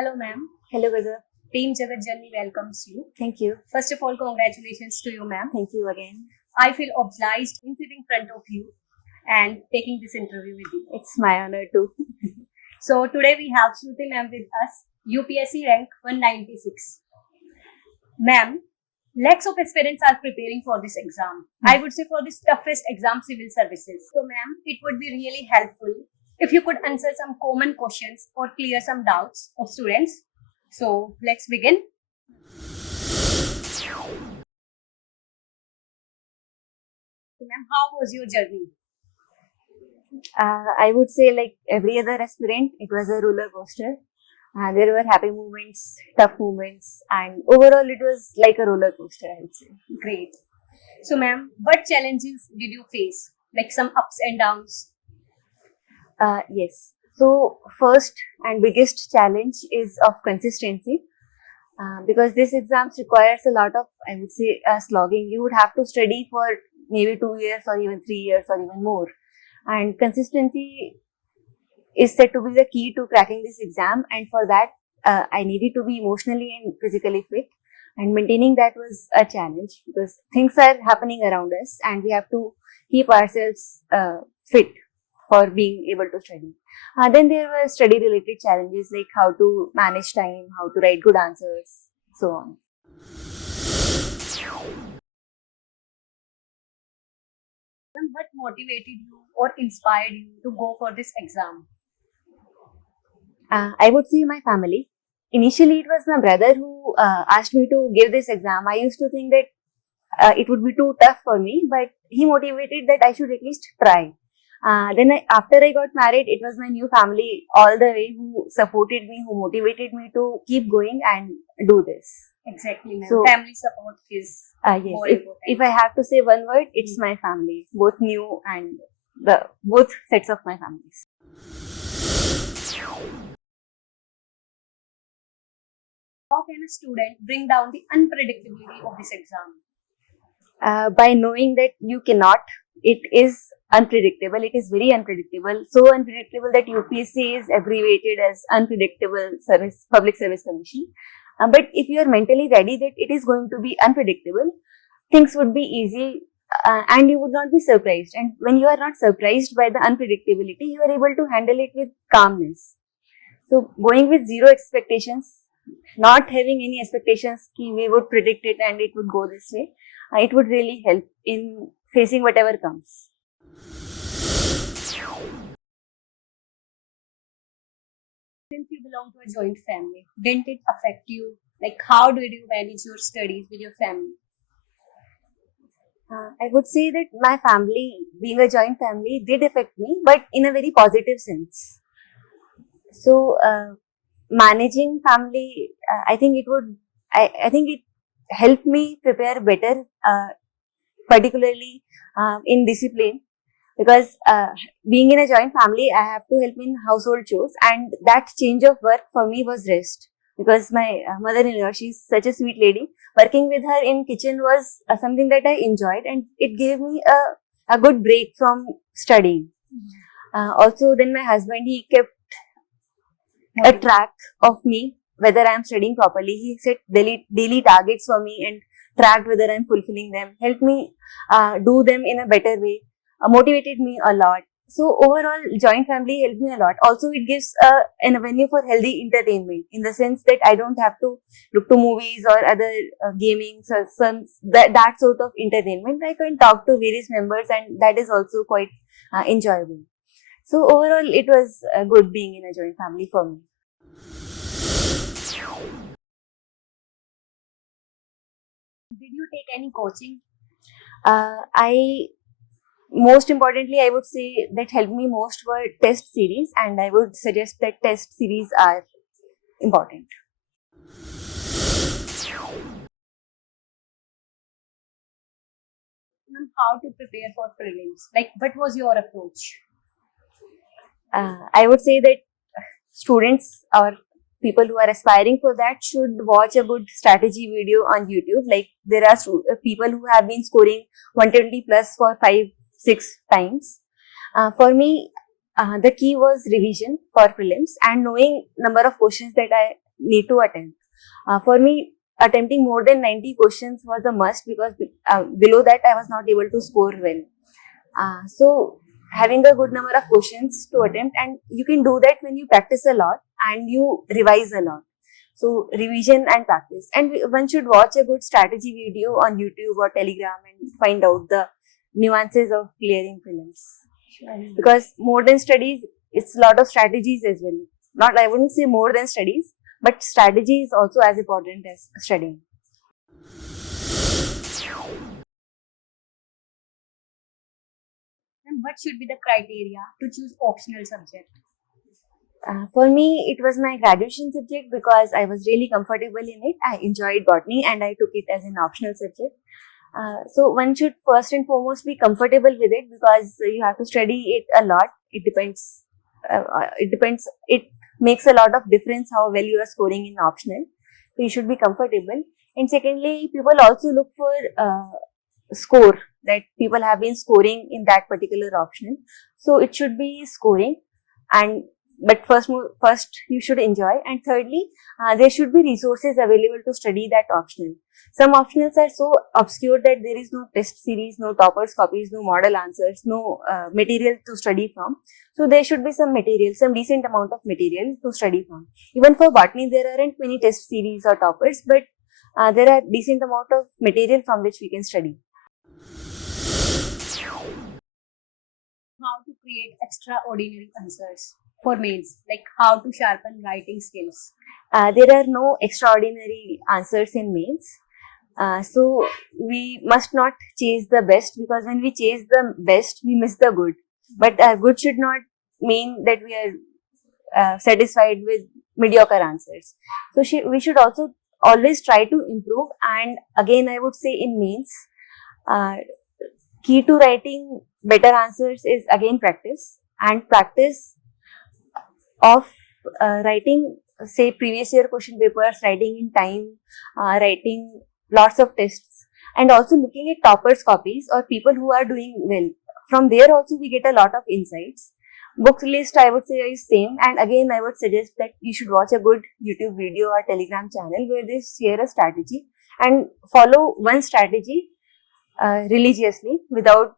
Hello, ma'am. Hello, Gajab. Team Jagadjanani welcomes you. Thank you. First of all, congratulations to you, ma'am. Thank you again. I feel obliged in sitting in front of you and taking this interview with you. It's my honor too. So today we have Shruti ma'am with us, UPSC rank 196. Ma'am, lakhs of aspirants are preparing for this exam. I would say for this toughest exam, civil services. So ma'am, it would be really helpful if you could answer some common questions or clear some doubts of students. So let's begin. So, ma'am, how was your journey? I would say, like every other aspirant, it was a roller coaster. There were happy moments, tough moments, and overall, it was like a roller coaster, I would say. Great. So, ma'am, what challenges did you face? Like some ups and downs? Yes. So, first and biggest challenge is of consistency. Because this exams requires a lot of, I would say, slogging. You would have to study for maybe 2 years or even 3 years or even more. And consistency is said to be the key to cracking this exam. And for that, I needed to be emotionally and physically fit. And maintaining that was a challenge because things are happening around us and we have to keep ourselves fit for being able to study. Then there were study related challenges like how to manage time, how to write good answers, so on. What motivated you or inspired you to go for this exam? I would say my family. Initially, it was my brother who asked me to give this exam. I used to think that it would be too tough for me, but he motivated that I should at least try. After I got married, it was my new family all the way who supported me, who motivated me to keep going and do this. Exactly, ma'am. So, family support is yes. more important. If I have to say one word, it's my family, both new and both sets of my families. How can a student bring down the unpredictability of this exam? By knowing that you cannot. It is unpredictable. It is very unpredictable. So unpredictable that UPSC is abbreviated as Unpredictable Service Public Service Commission. But if you are mentally ready that it is going to be unpredictable, things would be easy and you would not be surprised. And when you are not surprised by the unpredictability, you are able to handle it with calmness. So going with zero expectations, not having any expectations that we would predict it and it would go this way, it would really help in facing whatever comes. Since you belong to a joint family, didn't it affect you? Like, how did you manage your studies with your family? I would say that my family, being a joint family, did affect me, but in a very positive sense. So, managing family, I think it would, I think it helped me prepare better, particularly in discipline, because being in a joint family, I have to help in household chores, and that change of work for me was rest. Because my mother-in-law, she's such a sweet lady. Working with her in kitchen was something that I enjoyed, and it gave me a good break from studying. Also, then my husband, he kept a track of me, whether I am studying properly. He set daily targets for me and tracked whether I am fulfilling them, helped me do them in a better way, motivated me a lot. So overall, joint family helped me a lot. Also, it gives an avenue for healthy entertainment in the sense that I don't have to look to movies or other gaming, so that sort of entertainment. I can talk to various members and that is also quite enjoyable. So overall, it was good being in a joint family for me. Did you take any coaching? Most importantly, I would say that helped me most were test series, and I would suggest that test series are important. How to prepare for prelims? Like, what was your approach? I would say that students or people who are aspiring for that should watch a good strategy video on YouTube. Like, there are people who have been scoring 120 plus for 5-6 times. For me, the key was revision for prelims and knowing number of questions that I need to attempt. For me, attempting more than 90 questions was a must because below that I was not able to score well. So having a good number of questions to attempt, and you can do that when you practice a lot and you revise a lot. So revision and practice, and one should watch a good strategy video on YouTube or Telegram and find out the nuances of clearing prelims. Because more than studies, it's a lot of strategies as well. Not, I wouldn't say more than studies, but strategy is also as important as studying. And what should be the criteria to choose optional subject? For me, it was my graduation subject because I was really comfortable in it. I enjoyed botany and I took it as an optional subject. So one should first and foremost be comfortable with it because you have to study it a lot. It depends. It makes a lot of difference how well you are scoring in optional. So you should be comfortable. And secondly, people also look for score that people have been scoring in that particular optional. So it should be scoring, but first you should enjoy, and thirdly, there should be resources available to study that optional. Some optionals are so obscure that there is no test series, no toppers copies, no model answers, no material to study from. So there should be some material, some decent amount of material to study from. Even for botany, there aren't many test series or toppers, but there are decent amount of material from which we can study. How to create extraordinary answers for mains, like how to sharpen writing skills. There are no extraordinary answers in mains. So we must not chase the best, because when we chase the best, we miss the good. But good should not mean that we are satisfied with mediocre answers. So we should also always try to improve. And again, I would say in mains, key to writing better answers is again practice, and practice of writing, say, previous year question papers, writing in time, writing lots of tests, and also looking at toppers copies or people who are doing well. From there also we get a lot of insights. Book list, I would say, is same, and again I would suggest that you should watch a good YouTube video or Telegram channel where they share a strategy, and follow one strategy religiously without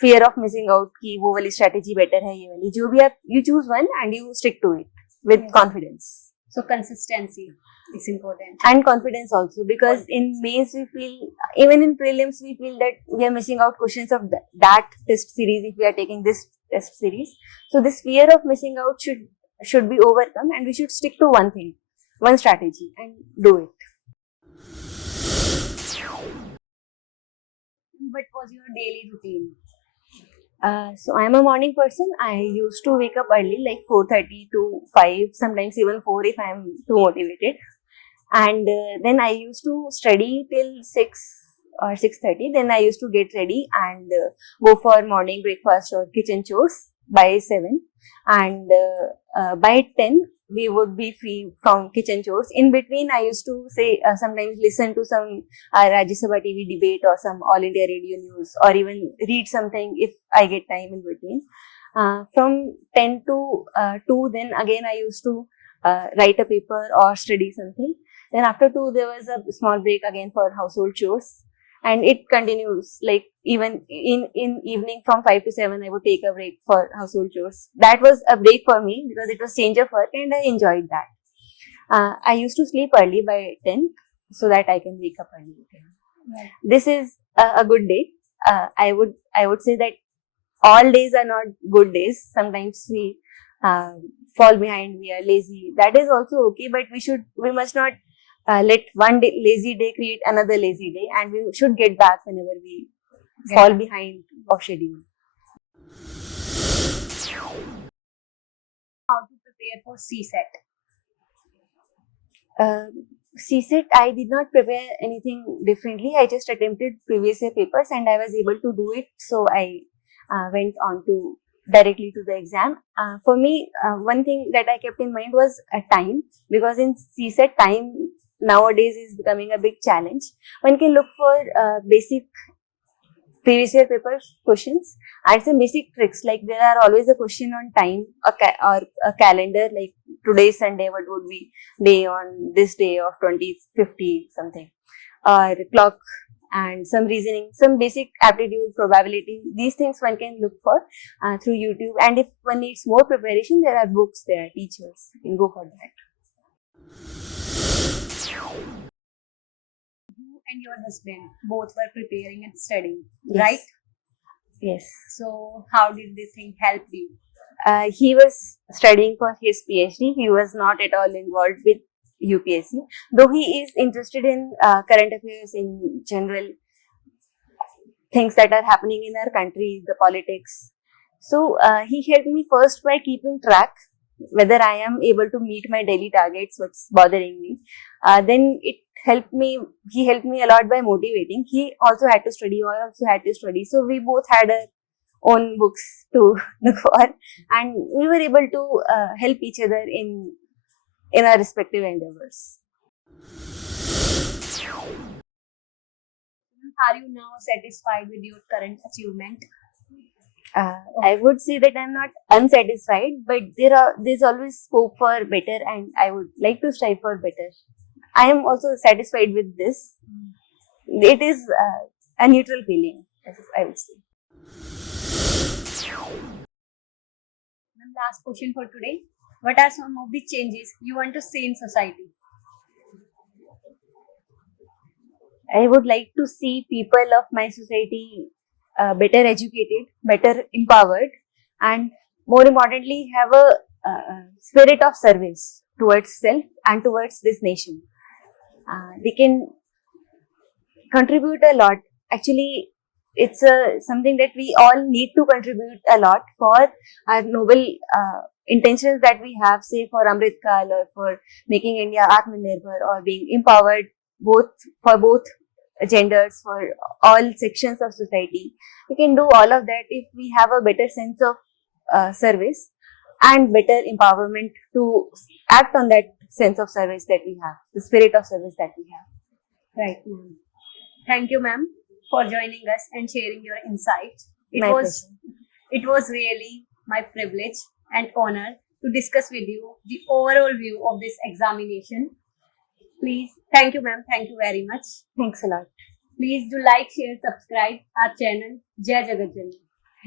fear of missing out कि वो वाली strategy better है, ये वाली, जो भी आप, you choose one and you stick to it with confidence. So consistency is important. And confidence also, because in mains we feel, even in prelims we feel that we are missing out questions of that test series if we are taking this test series. So this fear of missing out should be overcome, and we should stick to one thing, one strategy, and do it. What was your daily routine? So I am a morning person. I used to wake up early, like 4:30 to 5, sometimes even 4 if I am too motivated. And then I used to study till 6 or 6:30. Then I used to get ready and go for morning breakfast or kitchen chores by 7. And by 10, we would be free from kitchen chores. In between, I used to say sometimes listen to some Rajya Sabha TV debate or some All India Radio News, or even read something if I get time in between. From 10 to 2, then again I used to write a paper or study something. Then after 2, there was a small break again for household chores. And it continues, like even in evening from 5 to 7, I would take a break for household chores. That was a break for me because it was change of work and I enjoyed that. I used to sleep early by 10 so that I can wake up early. Right. This is a good day. I would say that all days are not good days. Sometimes we fall behind, we are lazy. That is also okay, but we must not let one lazy day create another lazy day, and we should get back whenever we fall behind of schedule. How to prepare for CSET? CSET, I did not prepare anything differently. I just attempted previous year papers and I was able to do it. So I went on to directly to the exam. For me, one thing that I kept in mind was time, because in CSET, time nowadays is becoming a big challenge. One can look for basic previous year paper questions and some basic tricks, like there are always a question on time or a calendar, like today's Sunday, what would be day on this day of 2050 something, or clock and some reasoning, some basic aptitude, probability. These things one can look for through YouTube. And if one needs more preparation, there are books, there are teachers. You can go for that. You and your husband both were preparing and studying, Yes. right? Yes. So how did this thing help you? He was studying for his PhD. He was not at all involved with UPSC, though he is interested in current affairs in general, things that are happening in our country, the politics. So he helped me first by keeping track whether I am able to meet my daily targets, what's bothering me. Then he helped me a lot by motivating. He also had to study, I also had to study. So we both had our own books to look for, and we were able to help each other in our respective endeavors. Are you now satisfied with your current achievement? I would say that I'm not unsatisfied, but there's always scope for better, and I would like to strive for better. I am also satisfied with this. It is a neutral feeling, as I would say. And last question for today. What are some of the changes you want to see in society? I would like to see people of my society better educated, better empowered, and more importantly, have a spirit of service towards self and towards this nation. They can contribute a lot. Actually, it's something that we all need to contribute a lot for our noble intentions that we have, say for Amrit Kal or for making India Atmanirbhar or being empowered for both genders, for all sections of society. We can do all of that if we have a better sense of service and better empowerment to act on that sense of service that we have, the spirit of service that we have. Right. Thank you, ma'am, for joining us and sharing your insight. It My was really my privilege and honor to discuss with you the overall view of this examination. Please, thank you, ma'am. Thank you very much. Thanks a lot. Please do like, share, subscribe our channel. Jai Jagadjanani.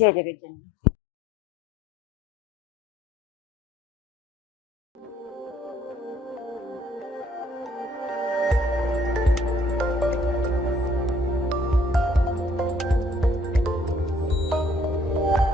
Jai Jagadjanani.